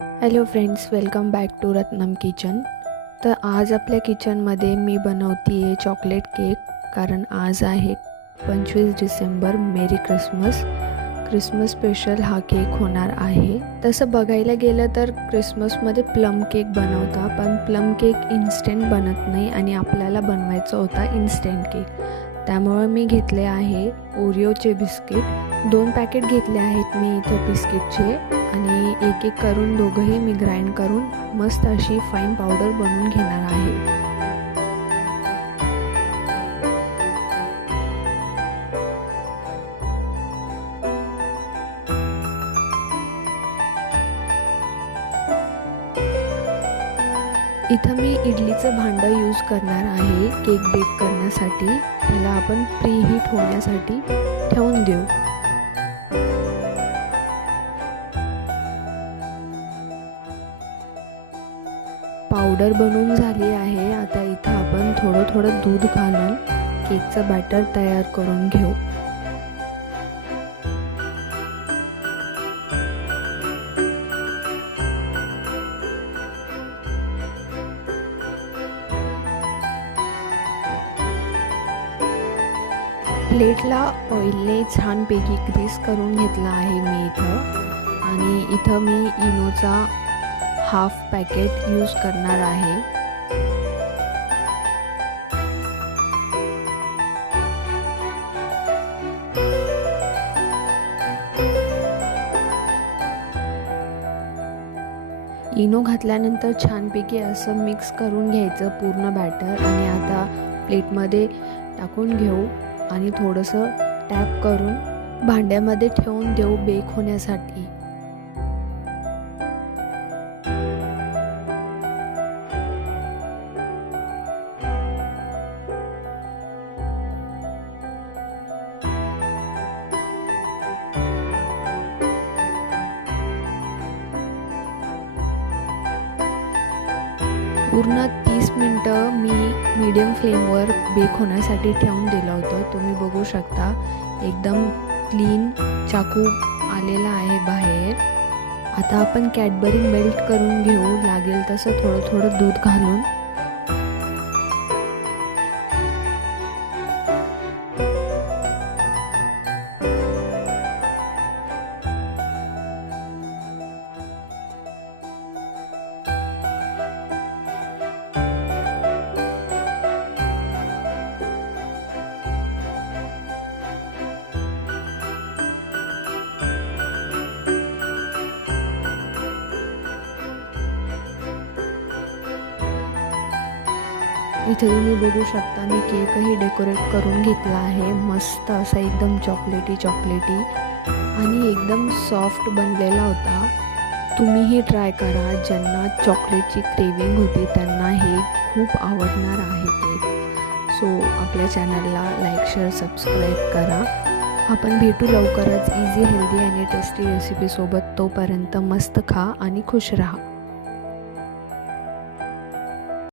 Hello friends, welcome back to Ratnam kitchen. तर आज आपल्या किचनमध्ये मी बनवते आहे चॉकलेट केक. कारण आज आहे 25 डिसेंबर. मेरी क्रिसमस स्पेशल हा केक होणार आहे. तसं बघायला गेलं तर क्रिसमसमध्ये प्लम केक बनवता, पण प्लम केक इन्स्टंट बनत नाही आणि आपल्याला बनवायचा होता इन्स्टंट केक. त्यामुळे मी घेतले आहे ओरिओचे बिस्किट. 2 पॅकेट घेतले आहेत मी इथं बिस्किटचे आणि एक एक करून दोघंही मी ग्राइंड करून मस्त अशी फाईन पावडर बनवून घेणार आहे. इथं मी इडलीचं भांडं यूज करणार आहे केक बेक करण्यासाठी. त्याला आपण प्रीहीट होण्यासाठी ठेवून देऊ. पावडर बनवून झाली आहे. आता इथं आपण थोडं दूध घालून केकचं बॅटर तयार करून घेऊ. प्लेटला ऑइलने छानपैकी ग्रीस करून घेतला आहे मी इथं. आणि इथं मी इनोचा हाफ पॅकेट यूज करणार आहे. इनो घातल्यानंतर छानपैकी असं मिक्स करून घ्यायचं पूर्ण बॅटर. आणि आता प्लेटमध्ये टाकून घेऊ आणि थोडंसं टॅप करून भांड्यामध्ये ठेवून देऊ बेक होण्यासाठी. पूर्ण 30 मिनटं मी मीडियम फ्लेमवर बेक होण्यासाठी ठेवून दिलं होतं. तुम्ही बघू शकता एकदम क्लीन चाकू आलेला आहे बाहेर. आता आपण कॅडबरी मेल्ट करून घेऊ. लागेल तसं थोडं दूध घालून. इथे तुम्ही बघू शकता मी केकही डेकोरेट करून घेतला आहे. मस्त असा एकदम चॉकलेटी आणि एकदम सॉफ्ट बनलेला होता. तुम्हीही ट्राय करा. ज्यांना चॉकलेटची क्रेविंग होती त्यांना हे खूप आवडणार आहे केक. सो आपल्या चॅनलला लाईक, शेअर, सबस्क्राईब करा. आपण भेटू लवकरच इझी, हेल्दी आणि टेस्टी रेसिपीसोबत. तोपर्यंत मस्त खा आणि खुश राहा.